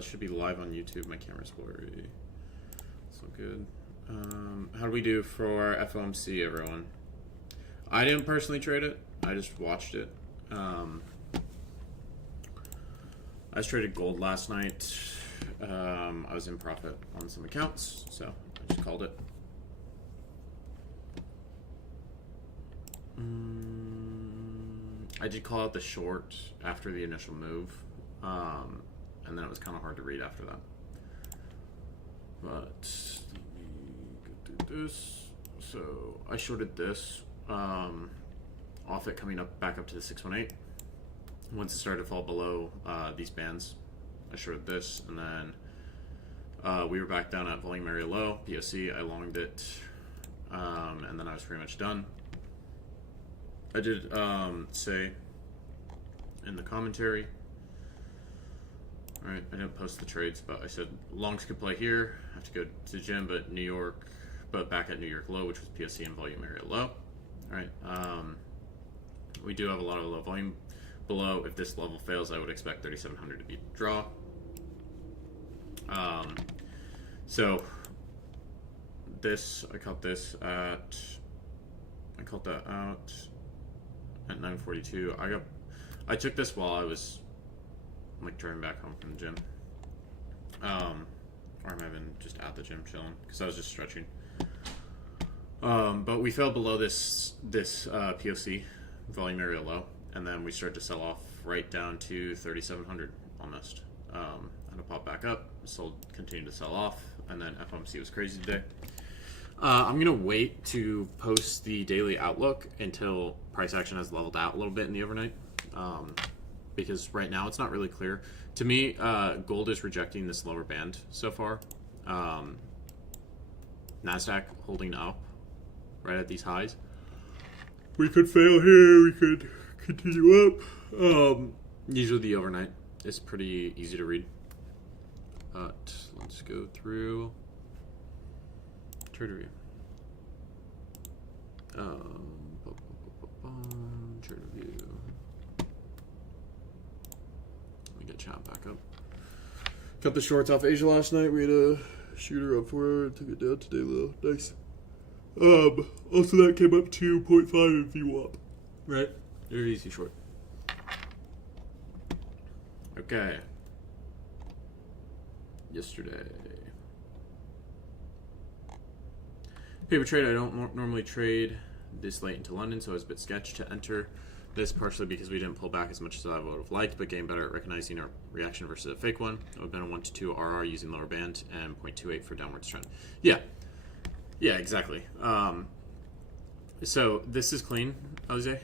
This should be live on YouTube. My camera's blurry. So good. How do we do for FOMC, everyone? I didn't personally trade it. I just watched it. I just traded gold last night. I was in profit on some accounts, so I just called it. I did call out the short after the initial move, and then it was kind of hard to read after that. But let me go do this. So I shorted this off it coming up back up to the 618. Once it started to fall below these bands, I shorted this, and then we were back down at volume area low, POC. I longed it, and then I was pretty much done. I did say in the commentary, all right, I didn't post the trades, but I said longs could play here. I have to go to the gym, but New York, but back at New York low, which was POC and volume area low. All right, we do have a lot of low volume below. If this level fails, I would expect 3,700 to be draw. So this, I caught this at, I caught that out at 9:42. I took this while I was like driving back home from the gym, or I'm even just at the gym chilling because I was just stretching. But we fell below this POC volume area low, and then we started to sell off right down to 3,700 almost. Had to pop back up, sold, continued to sell off, and then FOMC was crazy today. I'm gonna wait to post the daily outlook until price action has leveled out a little bit in the overnight, because right now it's not really clear to me. Gold is rejecting this lower band so far. Nasdaq holding up right at these highs. We could fail here. We could continue up. Usually the overnight is pretty easy to read. But let's go through Trader View. Trader View. Let me get chat back up. Cut the shorts off Asia last night. We had a shooter up for it. Took it down today, little nice. Also that came up to 0.5 in VWAP. Right? Very easy short. Okay. Yesterday. Paper trade. I don't normally trade this late into London, so it was a bit sketchy to enter this, partially because we didn't pull back as much as I would have liked, but getting better at recognizing a reaction versus a fake one. It would have been a 1 to 2 RR using lower band and 0.28 for downwards trend. Yeah. Yeah, exactly. So this is clean, Jose.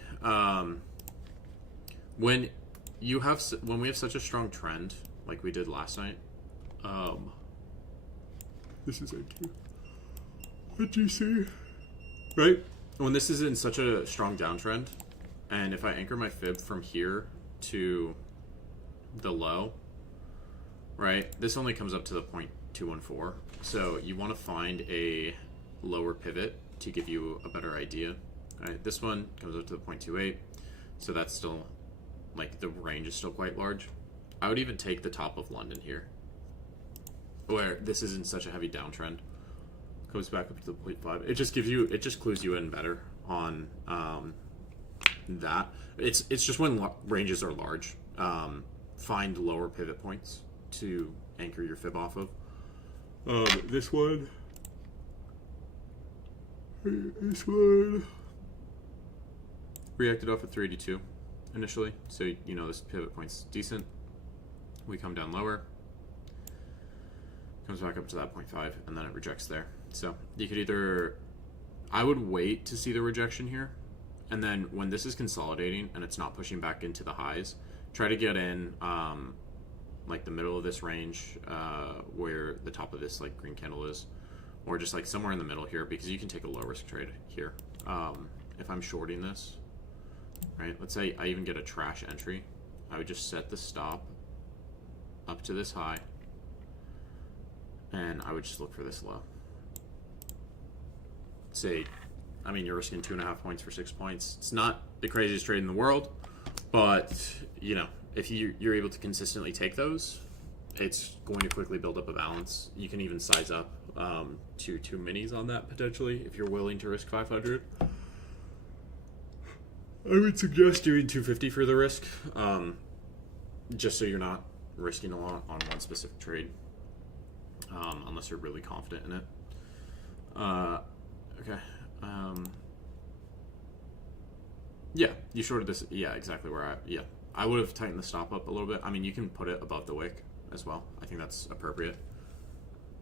When we have such a strong trend like we did last night, this is NQ. What do you see? Right? When this is in such a strong downtrend, and if I anchor my fib from here to the low, right? This only comes up to the 0.214. So you want to find a lower pivot to give you a better idea. All right, this one comes up to the 0.28. So that's still, like, the range is still quite large. I would even take the top of London here, where this is in such a heavy downtrend. Goes back up to the 0.5. It just gives you, it just clues you in better on that. It's just when ranges are large, find lower pivot points to anchor your fib off of. This one reacted off at 382 initially, so you know this pivot point's decent. We come down lower, comes back up to that 0.5, and then it rejects there. So you could either, I would wait to see the rejection here, and then when this is consolidating and it's not pushing back into the highs, try to get in like the middle of this range, where the top of this like green candle is, or just like somewhere in the middle here, because you can take a low risk trade here. If I'm shorting this, right, let's say I even get a trash entry, I would just set the stop up to this high, and I would just look for this low. Say, I mean, you're risking 2.5 points for 6 points. It's not the craziest trade in the world, but you know, if you're able to consistently take those, it's going to quickly build up a balance. You can even size up to 2 minis on that potentially if you're willing to risk 500. I would suggest doing 250 for the risk, just so you're not risking a lot on one specific trade, unless you're really confident in it. Okay. Yeah, you shorted this. Yeah, exactly where yeah. I would have tightened the stop up a little bit. I mean, you can put it above the wick as well. I think that's appropriate.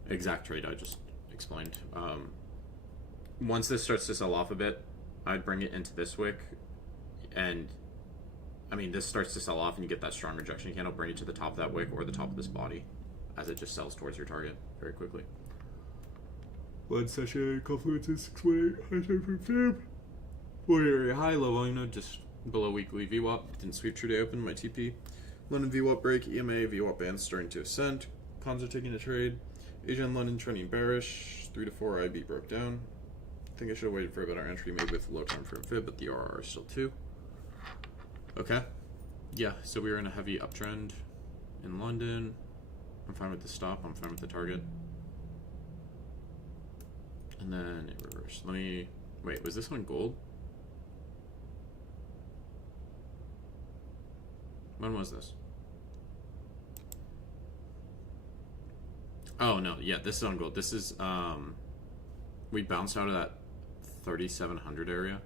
Exact trade I just explained. Once this starts to sell off a bit, I'd bring it into this wick. And, I mean, this starts to sell off and you get that strong rejection candle, bring it to the top of that wick or the top of this body as it just sells towards your target very quickly. One session, confluence is 618, high time for fib. One area high, low volume node, just below weekly VWAP. Didn't sweep true day open, my TP. London VWAP break, EMA, VWAP band starting to ascend. Cons are taking a trade. Asia and London trending bearish. 3 to 4 IB broke down. I think I should have waited for a better entry made with low time frame fib, but the RR is still 2. Okay. Yeah, so we were in a heavy uptrend in London. I'm fine with the stop. I'm fine with the target. And then it reversed. Let me... Wait, was this on gold? When was this? Oh, no. Yeah, this is on gold. This is... we bounced out of that 3,700 area.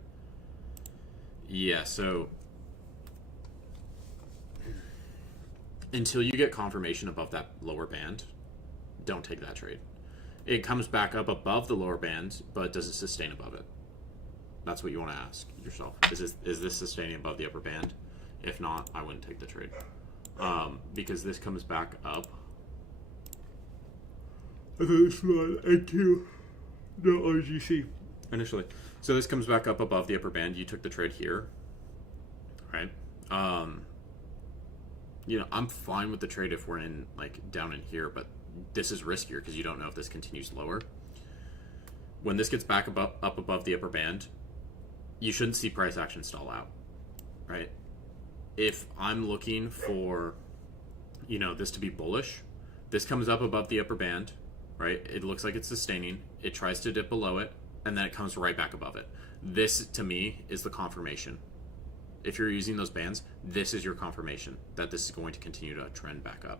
Yeah, so... Until you get confirmation above that lower band, don't take that trade. It comes back up above the lower band, but does it sustain above it? That's what you want to ask yourself. Is this sustaining above the upper band? If not, I wouldn't take the trade. Because this comes back up. I thought this was on NQ, not RGC initially. So this comes back up above the upper band. You took the trade here, right? You know, I'm fine with the trade if we're in, like, down in here, but this is riskier because you don't know if this continues lower. When this gets back up above the upper band, you shouldn't see price action stall out, right? If I'm looking for, you know, this to be bullish, this comes up above the upper band, right? It looks like it's sustaining. It tries to dip below it, and then it comes right back above it. This, to me, is the confirmation. If you're using those bands, this is your confirmation that this is going to continue to trend back up.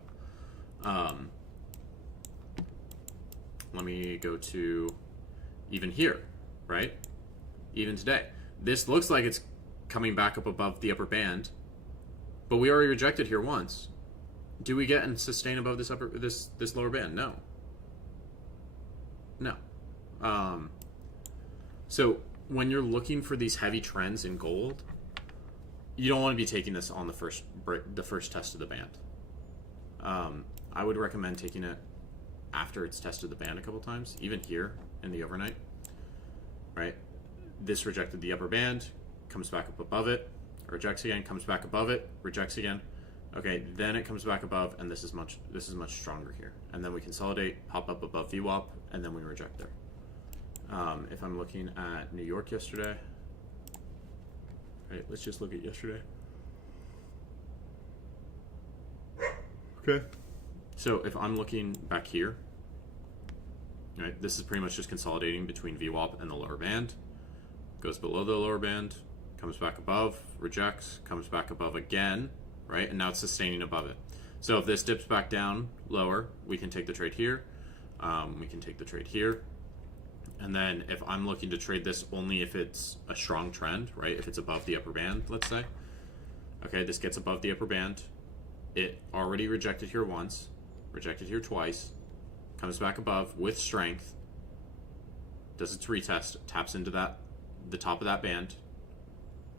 Let me go to even here, right? Even today. This looks like it's coming back up above the upper band, but we already rejected here once. Do we get and sustain above this this lower band? No. No. So when you're looking for these heavy trends in gold, you don't want to be taking this on the first test of the band. I would recommend taking it after it's tested the band a couple times, even here in the overnight, right? This rejected the upper band, comes back up above it, rejects again, comes back above it, rejects again. Okay, then it comes back above, and this is much stronger here. And then we consolidate, pop up above VWAP, and then we reject there. If I'm looking at New York yesterday, right, let's just look at yesterday. Okay. So if I'm looking back here, right, this is pretty much just consolidating between VWAP and the lower band. Goes below the lower band, comes back above, rejects, comes back above again, right? And now it's sustaining above it. So if this dips back down lower, we can take the trade here. We can take the trade here. And then if I'm looking to trade this only if it's a strong trend, right? If it's above the upper band, let's say. Okay, this gets above the upper band. It already rejected here once, rejected here twice, comes back above with strength, does its retest, taps into the top of that band.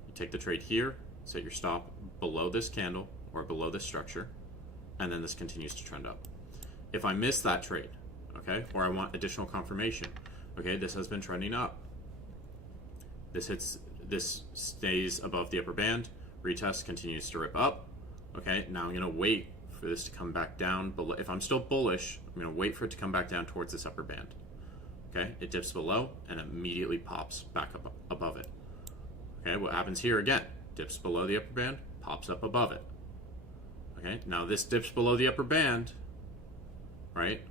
You take the trade here, set your stop below this candle or below this structure, and then this continues to trend up. If I miss that trade, okay, or I want additional confirmation, okay, this has been trending up. This stays above the upper band, retest, continues to rip up. Okay, now I'm going to wait for this to come back down below. If I'm still bullish, I'm going to wait for it to come back down towards this upper band. Okay, it dips below and immediately pops back up above it. Okay, what happens here again? Dips below the upper band, pops up above it. Okay, now this dips below the upper band, right?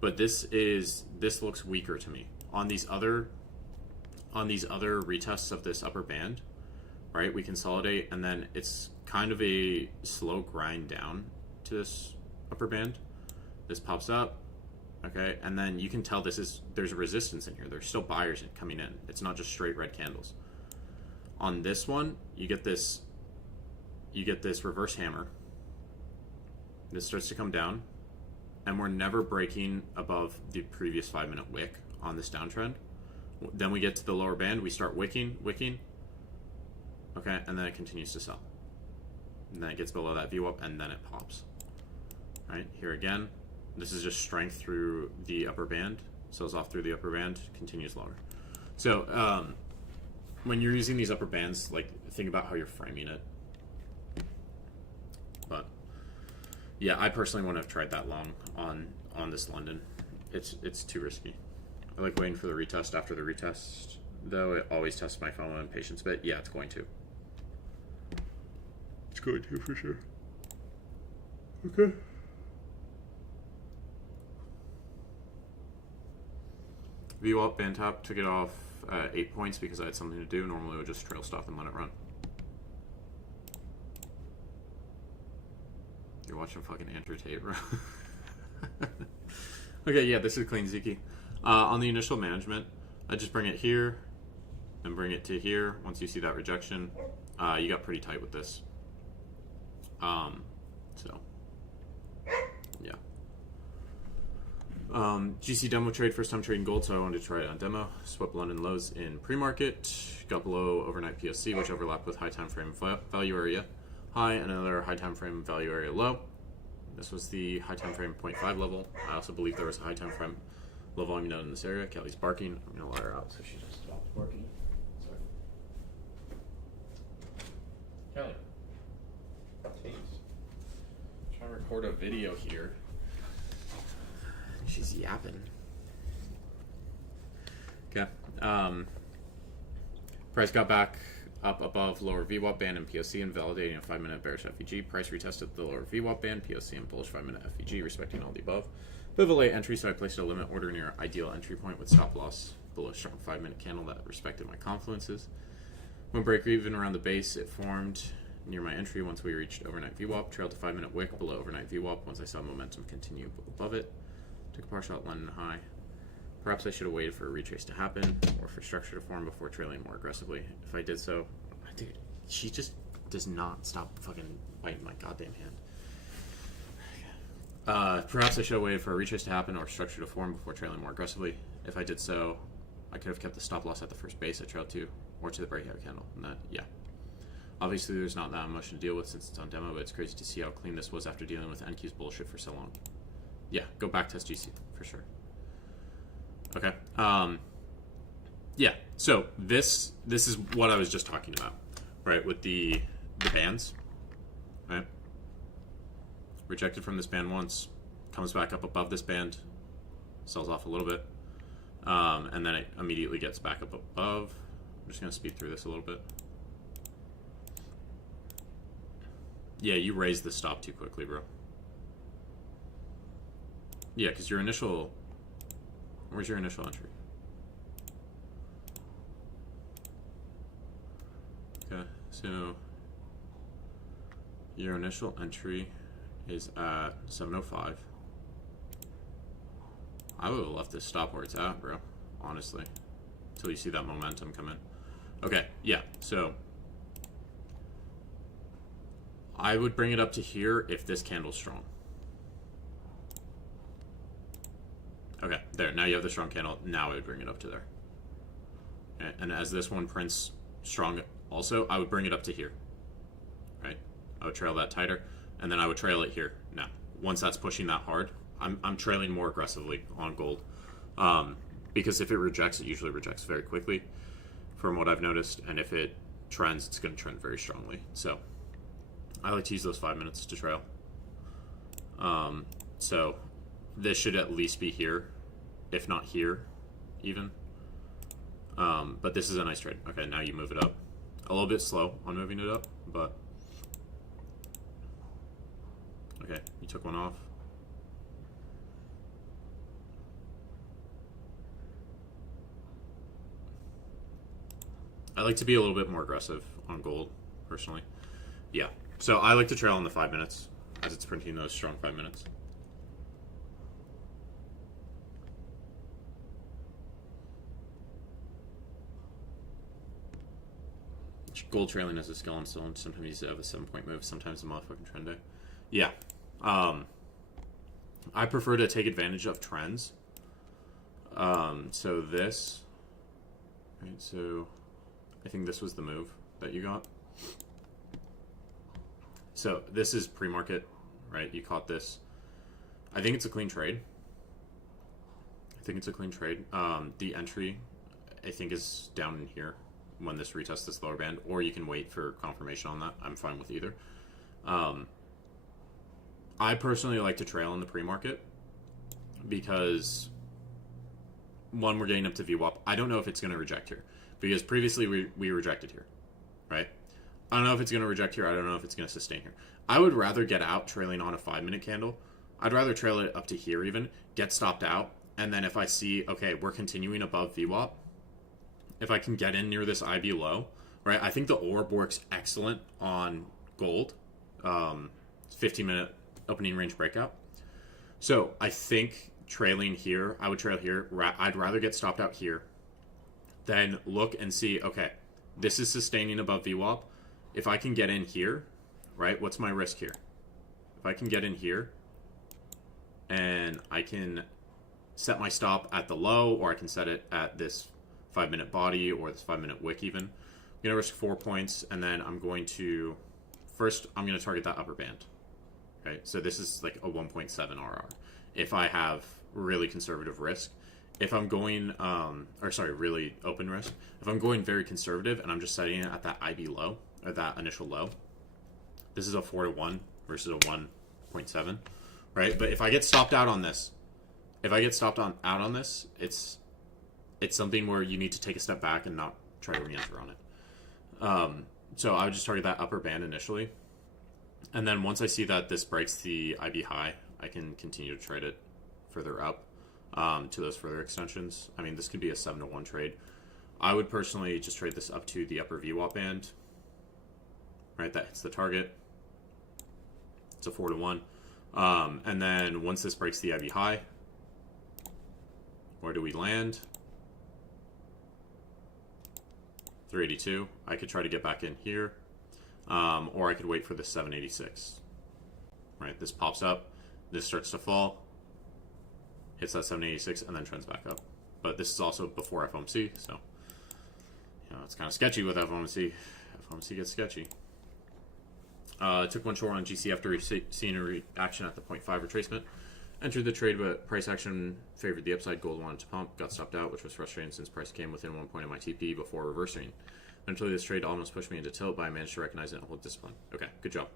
But this looks weaker to me. On these other retests of this upper band, right? We consolidate, and then it's kind of a slow grind down to this upper band. This pops up, okay, and then you can tell there's resistance in here. There's still buyers coming in. It's not just straight red candles. On this one, you get this reverse hammer. This starts to come down, and we're never breaking above the previous 5-minute wick on this downtrend. Then we get to the lower band, we start wicking, okay, and then it continues to sell. And then it gets below that VWAP, and then it pops. Right, here again, this is just strength through the upper band, sells off through the upper band, continues lower. So, when you're using these upper bands, like, think about how you're framing it. But, yeah, I personally wouldn't have tried that long on this London. It's too risky. I like waiting for the retest after the retest, though. It always tests my FOMO and patience bit. Yeah, it's going to. It's going to, for sure. Okay. VWAP band top, took it off 8 points because I had something to do. Normally I would just trail stop and let it run. You're watching fucking Andrew Tate, bro. Okay, yeah, this is clean Ziki. On the initial management, I just bring it here and bring it to here. Once you see that rejection, you got pretty tight with this. So, yeah. GC demo trade, first time trading gold, so I wanted to try it on demo. Swept London lows in pre-market, got below overnight POC, which overlapped with high time frame value area high and another high time frame value area low. This was the high time frame 0.5 level. I also believe there was a high time frame low volume node in this area. Kelly's barking. I'm gonna let her out so she just stops barking. Sorry. Kelly. Jeez. I'm trying to record a video here. She's yapping. Okay. Price got back up above lower VWAP band and POC and validating a 5-minute bearish FVG. Price retested the lower VWAP band, POC, and bullish 5-minute FVG, respecting all the above. Bit of a late entry, so I placed a limit order near ideal entry point with stop loss below a strong 5-minute candle that respected my confluences. When break even around the base, it formed near my entry once we reached overnight VWAP. Trailed to 5-minute wick below overnight VWAP once I saw momentum continue above it. Took a partial out London high. Perhaps I should have waited for a retrace to happen or for structure to form before trailing more aggressively. If I did so, dude, she just does not stop fucking biting my goddamn hand. Perhaps I should have waited for a retrace to happen or structure to form before trailing more aggressively. If I did so, I could have kept the stop loss at the first base I trailed to, or to the breakout candle. And that, yeah. Obviously, there's not that much to deal with since it's on demo, but it's crazy to see how clean this was after dealing with NQ's bullshit for so long. Yeah, go back test GC for sure. Okay. Yeah. So this is what I was just talking about, right? With the bands, right? Rejected from this band once, comes back up above this band, sells off a little bit, and then it immediately gets back up above. I'm just gonna speed through this a little bit. Yeah, you raised the stop too quickly, bro. Yeah, because your initial... Where's your initial entry? Okay, so... Your initial entry is at 705. I would have left this stop where it's at, bro. Honestly. Until you see that momentum come in. Okay, yeah, so... I would bring it up to here if this candle's strong. Okay, there. Now you have the strong candle. Now I would bring it up to there. Okay, and as this one prints strong also, I would bring it up to here. Right? I would trail that tighter, and then I would trail it here. Now, once that's pushing that hard, I'm trailing more aggressively on gold. Because if it rejects, it usually rejects very quickly from what I've noticed. And if it trends, it's going to trend very strongly. So I like to use those 5 minutes to trail. So this should at least be here, if not here, even. But this is a nice trade. Okay, now you move it up. A little bit slow on moving it up, but... Okay, you took one off. I like to be a little bit more aggressive on gold, personally. Yeah. So I like to trail in the 5 minutes as it's printing those strong 5 minutes. Gold trailing as a skill on still, and sometimes you have a 7-point move, sometimes a motherfucking trend day. Yeah. I prefer to take advantage of trends. So this, right, so I think this was the move that you got. So this is pre-market, right? You caught this. I think it's a clean trade. The entry, I think, is down in here when this retests this lower band, or you can wait for confirmation on that. I'm fine with either. I personally like to trail in the pre-market because, one, we're getting up to VWAP. I don't know if it's going to reject here because previously we rejected here, right? I don't know if it's going to reject here. I don't know if it's going to sustain here. I would rather get out trailing on a 5-minute candle. I'd rather trail it up to here even, get stopped out, and then if I see, okay, we're continuing above VWAP, if I can get in near this IB low, right? I think the orb works excellent on gold. 15-minute opening range breakout. So I think trailing here, I would trail here. I'd rather get stopped out here than look and see, okay, this is sustaining above VWAP. If I can get in here, right, what's my risk here? If I can get in here and I can set my stop at the low, or I can set it at this 5-minute body or this 5-minute wick even. I'm going to risk 4 points, and then I'm going to, first, I'm going to target that upper band. Right? So this is like a 1.7 RR. If I have really conservative risk, if I'm going, really open risk, if I'm going very conservative and I'm just setting it at that IB low, or that initial low, this is a 4-to-1 versus a 1.7, right? But if I get stopped out on this, out on this, it's something where you need to take a step back and not try to re-enter on it. So I would just target that upper band initially. And then once I see that this breaks the IB high, I can continue to trade it further up to those further extensions. I mean, this could be a 7-to-1 trade. I would personally just trade this up to the upper VWAP band. Right, that hits the target. It's a 4-to-1. And then once this breaks the IB high, where do we land? 382. I could try to get back in here. Or I could wait for the 786. Right, this pops up. This starts to fall. Hits that 786 and then trends back up. But this is also before FOMC, so it's kind of sketchy with FOMC. FOMC gets sketchy. Took one short on GC after seeing a reaction at the 0.5 retracement. Entered the trade, but price action favored the upside. Gold wanted to pump, got stopped out, which was frustrating since price came within 1 point of my TP before reversing. Eventually, this trade almost pushed me into tilt, but I managed to recognize it and hold discipline. Okay, good job.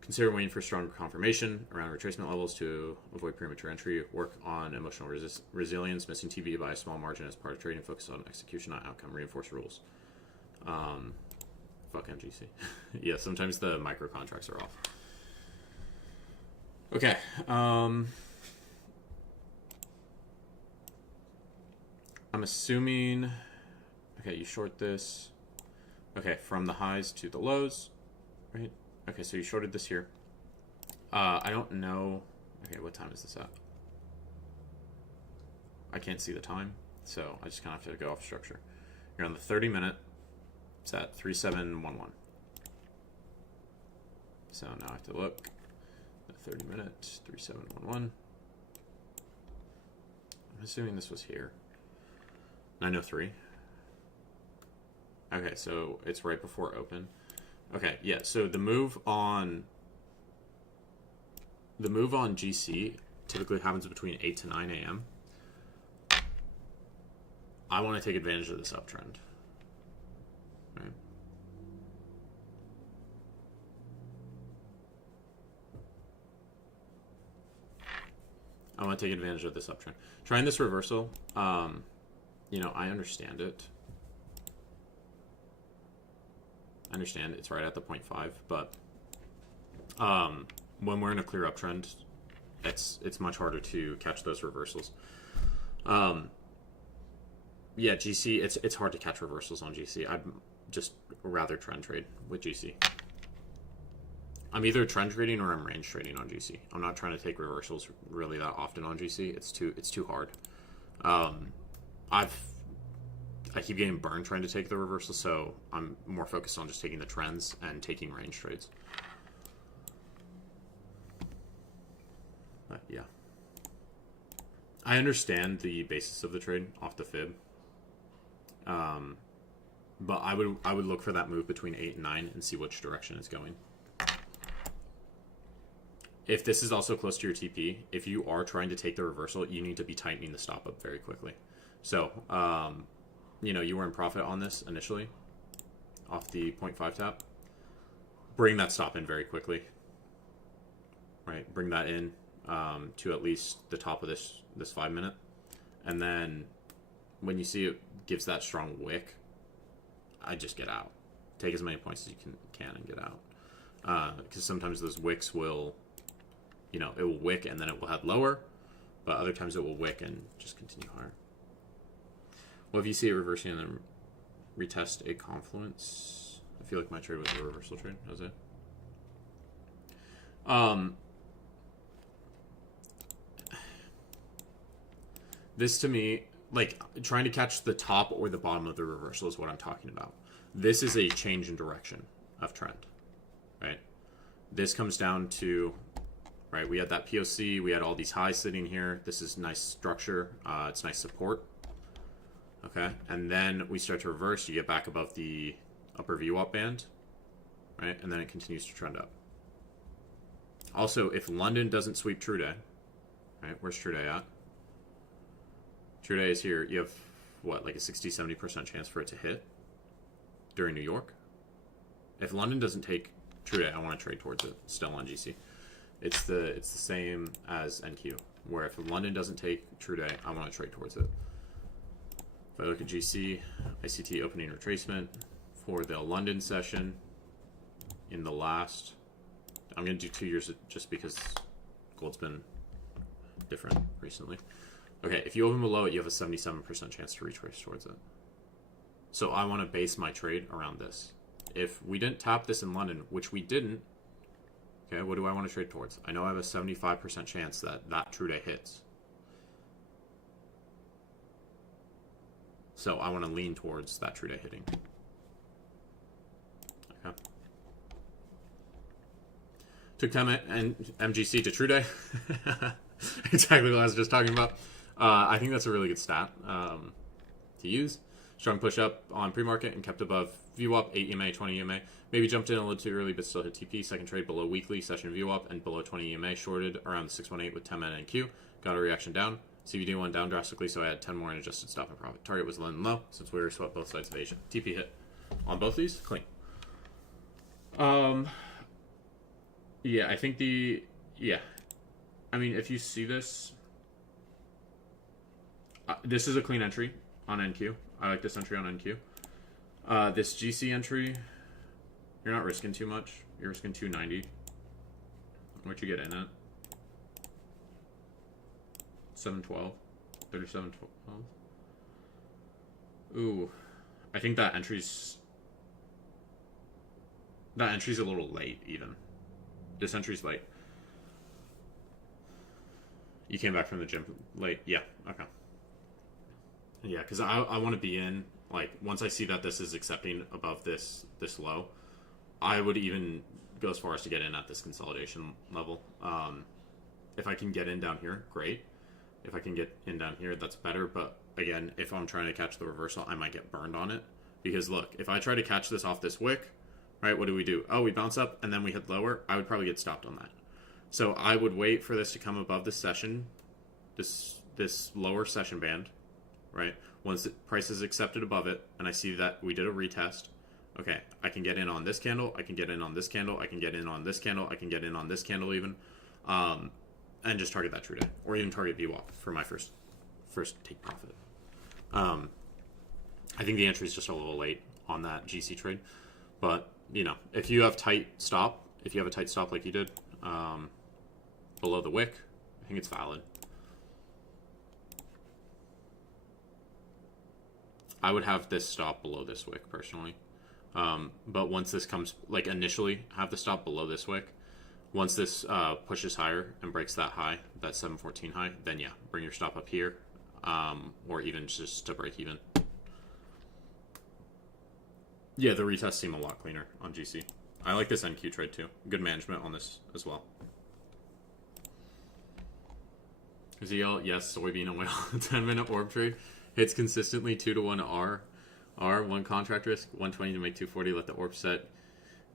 Consider waiting for stronger confirmation around retracement levels to avoid premature entry. Work on emotional resilience. Missing TV by a small margin as part of trading. Focus on execution, not outcome. Reinforce rules. Fuck MGC. Yeah, sometimes the micro contracts are off. Okay. I'm assuming... Okay, you short this. Okay, from the highs to the lows. Right? Okay, so you shorted this here. I don't know... Okay, what time is this at? I can't see the time, so I just kind of have to go off structure. You're on the 30-minute. It's at 3711. So now I have to look. The 30-minute, 3711. I'm assuming this was here. 903. Okay, so it's right before open. Okay, yeah, so the move on GC typically happens between 8 to 9 a.m. I want to take advantage of this uptrend. Right. I want to take advantage of this uptrend. Trying this reversal, I understand it. I understand it's right at the 0.5, but when we're in a clear uptrend, it's much harder to catch those reversals. yeah, GC, it's hard to catch reversals on GC. I'd just rather trend trade with GC. I'm either trend trading or I'm range trading on GC. I'm not trying to take reversals really that often on GC. It's too hard. I keep getting burned trying to take the reversal, so I'm more focused on just taking the trends and taking range trades. But yeah, I understand the basis of the trade off the fib, but I would look for that move between 8 and 9 and see which direction it's going. If this is also close to your TP, if you are trying to take the reversal, you need to be tightening the stop up very quickly. So, you know, you were in profit on this initially off the 0.5 tap. Bring that stop in very quickly. Right? Bring that in to at least the top of this 5 minute. And then when you see it gives that strong wick, I just get out. Take as many points as you can and get out. Because sometimes those wicks will, you know, it will wick and then it will head lower, but other times it will wick and just continue higher. Well, if you see it reversing and then retest a confluence, I feel like my trade was a reversal trade. How's it? This to me, like trying to catch the top or the bottom of the reversal is what I'm talking about. This is a change in direction of trend, right? This comes down to, right, we had that POC, we had all these highs sitting here. This is nice structure. It's nice support. Okay, and then we start to reverse. You get back above the upper VWAP band, right? And then it continues to trend up. Also, if London doesn't sweep True Day, right? Where's True Day at? True Day is here. You have, what, like a 60-70% chance for it to hit during New York? If London doesn't take True Day, I want to trade towards it still on GC. It's the same as NQ, where if London doesn't take True Day, I want to trade towards it. If I look at GC, ICT opening retracement for the London session in the last, I'm going to do 2 years just because gold's been different recently. Okay, if you open below it, you have a 77% chance to retrace towards it. So I want to base my trade around this. If we didn't tap this in London, which we didn't, okay, what do I want to trade towards? I know I have a 75% chance that that True Day hits. So I want to lean towards that True Day hitting. Okay. Took time and MGC to True Day. Exactly what I was just talking about. I think that's a really good stat to use. Strong push up on pre-market and kept above VWAP, 8 EMA, 20 EMA. Maybe jumped in a little too early, but still hit TP. Second trade below weekly session VWAP and below 20 EMA. Shorted around the 618 with 10 men NQ. Got a reaction down. CVD went down drastically, so I had 10 more and adjusted stop and profit. Target was London low since we were swept both sides of Asia. TP hit on both these, clean. Yeah, I think I mean, if you see this, this is a clean entry on NQ. I like this entry on NQ. This GC entry, you're not risking too much. You're risking 290. What you get in at? 712, 3712. Ooh, I think that entry's a little late even. This entry's late. You came back from the gym late. Yeah, okay. Yeah, because I want to be in, like, once I see that this is accepting above this low, I would even go as far as to get in at this consolidation level. If I can get in down here, great. If I can get in down here, that's better. But again, if I'm trying to catch the reversal, I might get burned on it. Because look, if I try to catch this off this wick, right, what do? Oh, we bounce up and then we hit lower. I would probably get stopped on that. So I would wait for this to come above the session, this lower session band, right? Once the price is accepted above it, and I see that we did a retest, okay, I can get in on this candle, I can get in on this candle, I can get in on this candle, I can get in on this candle even, and just target that True Day, or even target VWAP for my first take profit. I think the entry is just a little late on that GC trade, but you know, if you have a tight stop like you did, below the wick, I think it's valid. I would have this stop below this wick personally. But once this comes, like initially, have the stop below this wick. Once this pushes higher and breaks that high, that 714 high, then yeah, bring your stop up here, or even just to break even. Yeah, the retests seem a lot cleaner on GC. I like this NQ trade too. Good management on this as well. ZL, yes, soybean oil, 10-minute orb trade. Hits consistently 2-to-1 R, 1 contract risk, 120 to make 240, let the orb set.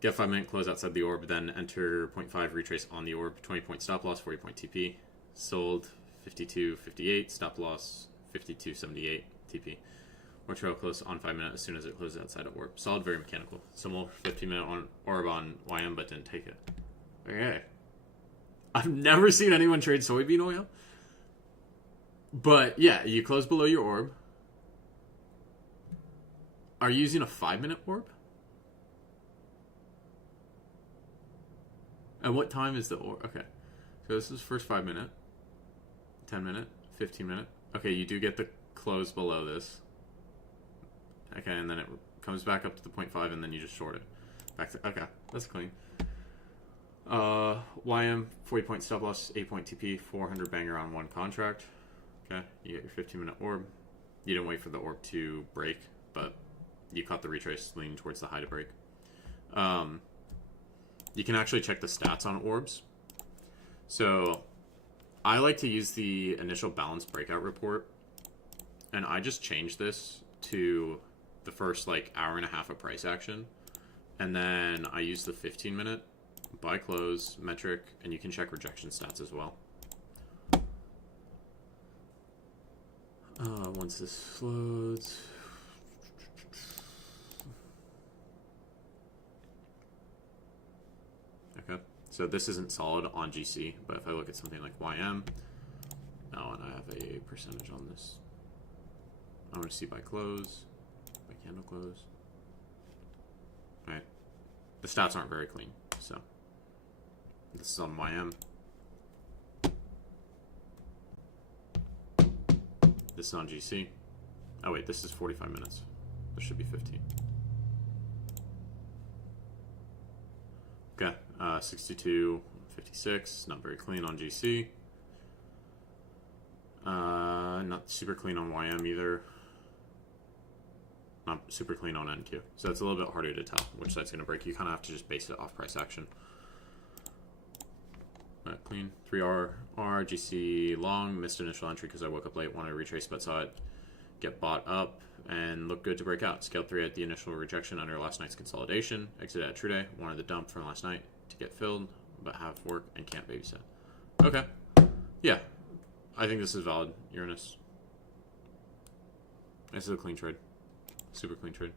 Get 5-minute close outside the orb, then enter 0.5 retrace on the orb, 20-point stop loss, 40-point TP. Sold 52.58, stop loss 52.78 TP. Or trail close on 5-minute as soon as it closes outside of orb. Solid, very mechanical. Similar 15-minute on orb on YM, but didn't take it. Okay. I've never seen anyone trade soybean oil. But yeah, you close below your orb. Are you using a 5-minute orb? And what time is the orb? Okay. So this is first 5-minute, 10-minute, 15-minute. Okay, you do get the close below this. Okay, and then it comes back up to the 0.5, and then you just short it. Back to, okay, that's clean. YM, 40-point stop loss, 8-point TP, 400 banger on 1 contract. Okay, you get your 15-minute orb. You didn't wait for the orb to break, but you caught the retrace leaning towards the high to break. You can actually check the stats on orbs. So I like to use the initial balance breakout report, and I just changed this to the first like hour and a half of price action, and then I use the 15-minute buy close metric, and you can check rejection stats as well. Once this loads. Okay, so this isn't solid on GC, but if I look at something like YM, oh, and I have a percentage on this. I want to see by close, by candle close. All right, the stats aren't very clean, so this is on YM. This is on GC. Oh wait, this is 45 minutes. This should be 15. Okay, 62.56, not very clean on GC. Not super clean on YM either. Not super clean on NQ. So it's a little bit harder to tell which side's going to break. You kind of have to just base it off price action. Clean. 3R, GC long, missed initial entry because I woke up late, wanted to retrace, but saw it get bought up and looked good to break out. Scaled 3 at the initial rejection under last night's consolidation. Exited at true day, wanted the dump from last night to get filled, but have work and can't babysit. Okay. Yeah. I think this is valid, Uranus. This is a clean trade. Super clean trade.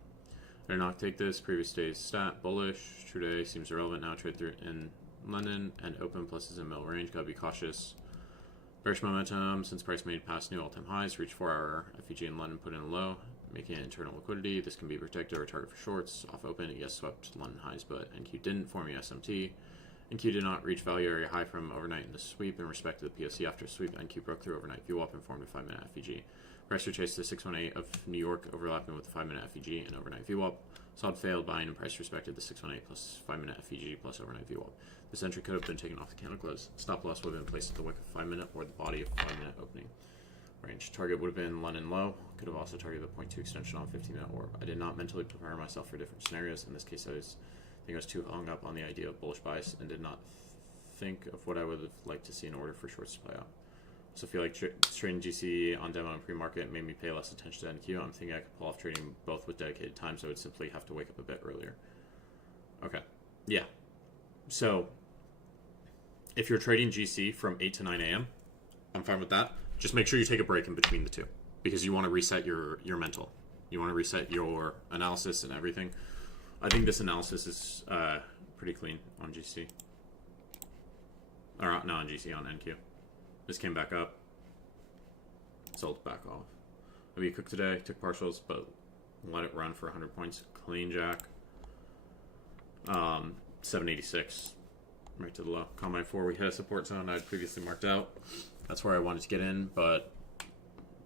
I did not take this. Previous day's stat, bullish. True day seems irrelevant now. Trade through in London and open pluses in middle range. Gotta be cautious. Bearish momentum since price made past new all-time highs. Reach 4-hour FEG in London, put in a low, making it internal liquidity. This can be protected or target for shorts. Off open, yes, swept London highs, but NQ didn't, forming SMT. NQ did not reach value area high from overnight in the sweep. In respect to the POC after sweep, NQ broke through overnight VWAP and formed a 5-minute FEG. Price retraced to 618 of New York, overlapping with the 5-minute FEG and overnight VWAP. Solid failed buying and price respected the 618 plus 5-minute FEG plus overnight VWAP. This entry could have been taken off the candle close. Stop loss would have been placed at the wick of 5-minute or the body of 5-minute opening range. Target would have been London low. Could have also targeted the 0.2 extension on 15-minute orb. I did not mentally prepare myself for different scenarios. In this case, I think I was too hung up on the idea of bullish bias and did not think of what I would have liked to see in order for shorts to play out. Also feel like trading GC on demo and pre-market made me pay less attention to NQ. I'm thinking I could pull off trading both with dedicated time, so I would simply have to wake up a bit earlier. Okay. Yeah. So if you're trading GC from 8 to 9 a.m., I'm fine with that. Just make sure you take a break in between the two because you want to reset your mental. You want to reset your analysis and everything. I think this analysis is pretty clean on GC. Or not on GC, on NQ. This came back up. Sold back off. We cooked today, took partials, but let it run for 100 points. Clean jack. 786. Right to the low. Combine 4, we hit a support zone I'd previously marked out. That's where I wanted to get in, but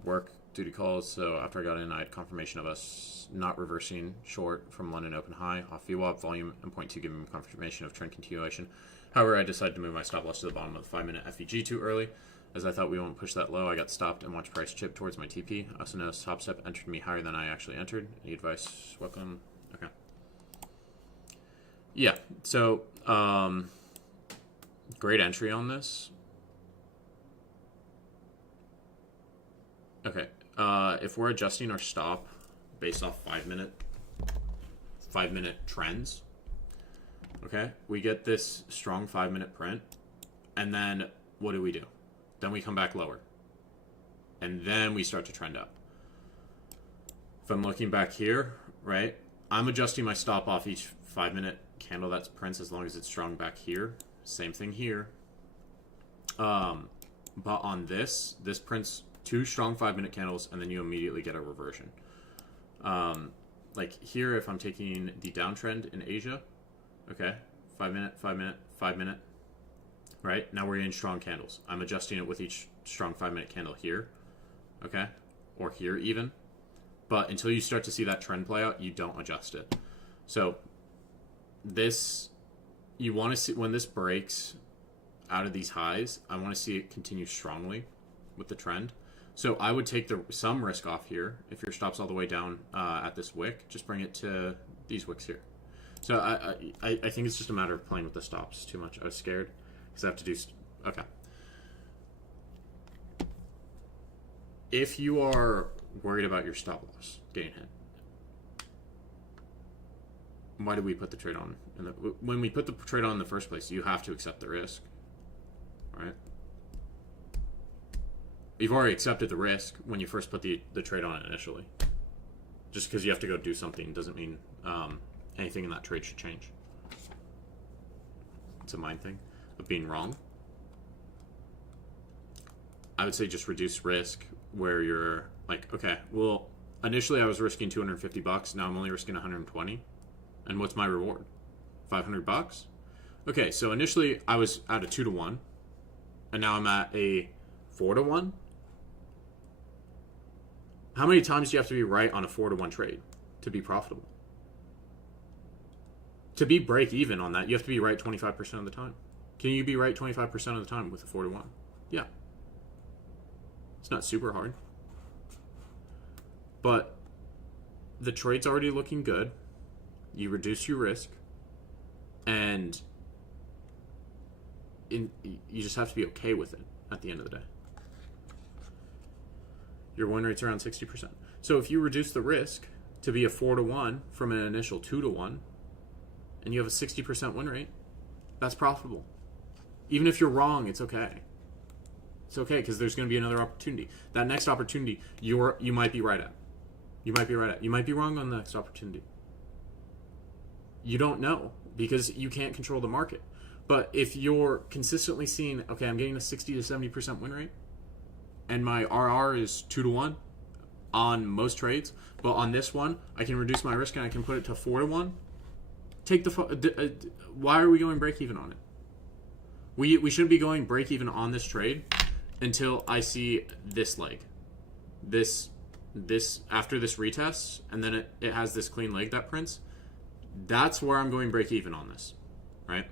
work duty calls. So after I got in, I had confirmation of us not reversing short from London open high off VWAP volume and point 2 giving me confirmation of trend continuation. However, I decided to move my stop loss to the bottom of the 5-minute FEG too early, as I thought we won't push that low. I got stopped and watched price chip towards my TP. I also noticed Top Step entered me higher than I actually entered. Any advice? Welcome. Okay. Yeah. So great entry on this. Okay. If we're adjusting our stop based off 5-minute trends, okay, we get this strong 5-minute print, and then what do? Then we come back lower, and then we start to trend up. If I'm looking back here, right, I'm adjusting my stop off each 5-minute candle that's prints as long as it's strong back here. Same thing here. But on this prints 2 strong 5-minute candles, and then you immediately get a reversion. Like here, if I'm taking the downtrend in Asia, okay, 5-minute, 5-minute, 5-minute, right? Now we're in strong candles. I'm adjusting it with each strong 5-minute candle here, okay, or here even. But until you start to see that trend play out, you don't adjust it. So this, you want to see when this breaks out of these highs, I want to see it continue strongly with the trend. So I would take some risk off here. If your stop's all the way down at this wick, just bring it to these wicks here. So I think it's just a matter of playing with the stops too much. I was scared because I have to do... Okay. If you are worried about your stop loss getting hit, why did we put the trade on? When we put the trade on in the first place, you have to accept the risk, right? You've already accepted the risk when you first put the trade on initially. Just because you have to go do something doesn't mean anything in that trade should change. It's a mind thing of being wrong. I would say just reduce risk where you're like, okay, well, initially I was risking $250. Now I'm only risking 120. And what's my reward? $500? Okay, so initially I was at a 2-to-1, and now I'm at a 4-to-1. How many times do you have to be right on a 4-to-1 trade to be profitable? To be break even on that, you have to be right 25% of the time. Can you be right 25% of the time with a 4-to-1? Yeah. It's not super hard. But the trade's already looking good. You reduce your risk. And you just have to be okay with it at the end of the day. Your win rate's around 60%. So if you reduce the risk to be a 4-to-1 from an initial 2-to-1, and you have a 60% win rate, that's profitable. Even if you're wrong, it's okay. It's okay because there's going to be another opportunity. That next opportunity, you might be right at. You might be right at. You might be wrong on the next opportunity. You don't know because you can't control the market. But if you're consistently seeing, okay, I'm getting a 60 to 70% win rate, and my RR is 2-to-1 on most trades, but on this one, I can reduce my risk and I can put it to 4-to-1. Why are we going break even on it? We shouldn't be going break even on this trade until I see this leg. This after this retest, and then it has this clean leg that prints. That's where I'm going break even on this, right?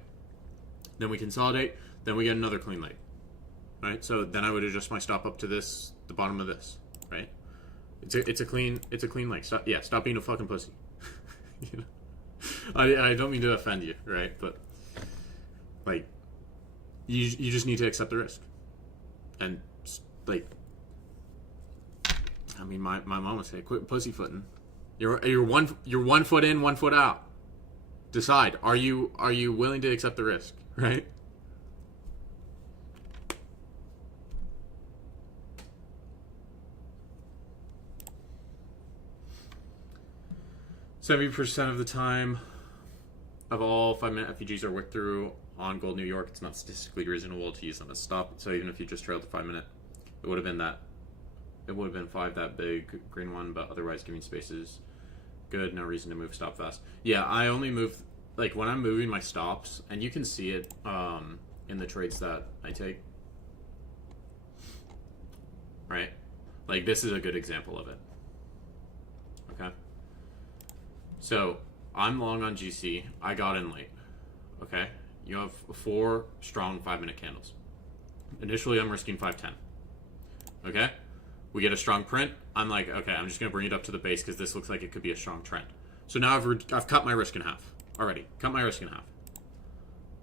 Then we consolidate, then we get another clean leg, right? So then I would adjust my stop up to this, the bottom of this, right? It's a clean leg. Stop being a fucking pussy. You know? I don't mean to offend you, right? But like, you just need to accept the risk, and like, I mean, my mom would say, quit pussyfooting. You're 1 foot in, 1 foot out. Decide. Are you willing to accept the risk, right? %70 of the time of all 5-minute FEGs are wicked through on gold New York. It's not statistically reasonable to use them as stop. So even if you just trailed the 5-minute, it would have been 5 that big green one, but otherwise giving spaces good. No reason to move stop fast. Yeah, I only move like when I'm moving my stops, and you can see it in the trades that I take. Right? Like, this is a good example of it. Okay? So, I'm long on GC. I got in late. Okay? You have 4 strong 5-minute candles. Initially, I'm risking 510. Okay? We get a strong print. I'm like, okay, I'm just going to bring it up to the base because this looks like it could be a strong trend. So now I've cut my risk in half already. Cut my risk in half.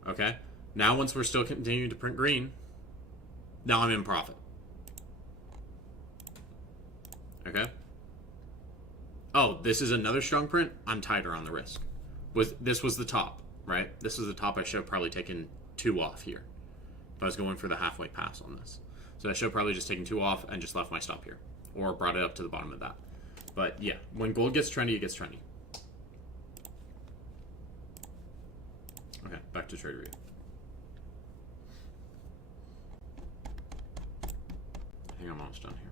Okay? Now, once we're still continuing to print green, now I'm in profit. Okay? Oh, this is another strong print. I'm tighter on the risk. This was the top, right? This was the top. I should have probably taken 2 off here. If I was going for the halfway pass on this. So I should have probably just taken 2 off and just left my stop here. Or brought it up to the bottom of that. But yeah, when gold gets trendy, it gets trendy. Okay, back to trade review. I think I'm almost done here.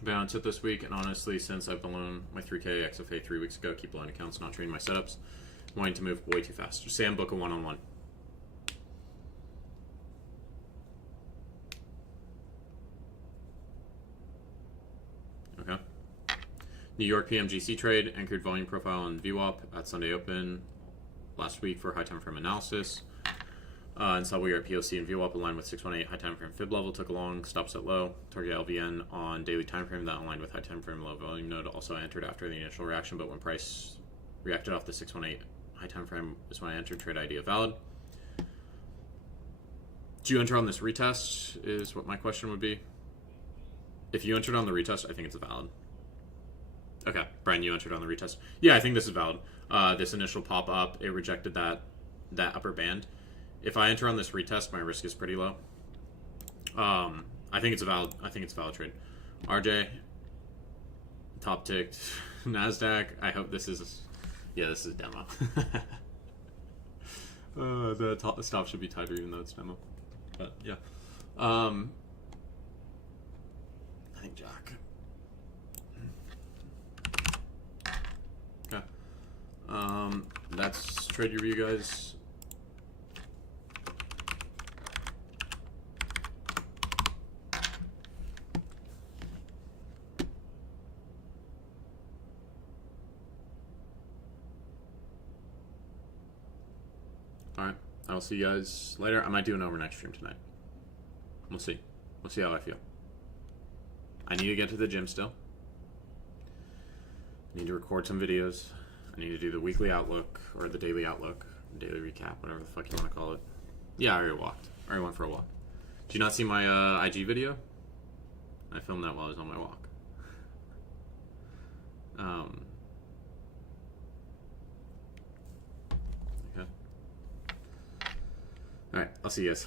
Been on tip this week, and honestly, since I've blown my 3K XFA 3 weeks ago, keep blind accounts, not trading my setups, wanting to move way too fast. Sam, book a one-on-one. Okay. New York PMGC trade, anchored volume profile on VWAP at Sunday Open last week for high time frame analysis. And saw we are POC and VWAP aligned with 618 high time frame fib level, took a long, stops at low, target LVN on daily time frame that aligned with high time frame low volume node. Also entered after the initial reaction, but when price reacted off the 618 high time frame is when I entered. Trade idea valid. Do you enter on this retest is what my question would be. If you entered on the retest, I think it's a valid. Okay, Brian, you entered on the retest. Yeah, I think this is valid. This initial pop up, it rejected that upper band. If I enter on this retest, my risk is pretty low. I think it's a valid. I think it's a valid trade. RJ, top ticked, Nasdaq. I hope this is. Yeah, this is demo. The stop should be tighter even though it's demo. But yeah, I think Jack. Okay. That's trade review, guys. Alright, I'll see you guys later. I might do an overnight stream tonight. We'll see. We'll see how I feel. I need to get to the gym still. I need to record some videos. I need to do the weekly outlook, or the daily outlook, daily recap, whatever the fuck you want to call it. Yeah, I already walked. I already went for a walk. Did you not see my IG video? I filmed that while I was on my walk. Okay. Alright, I'll see you guys.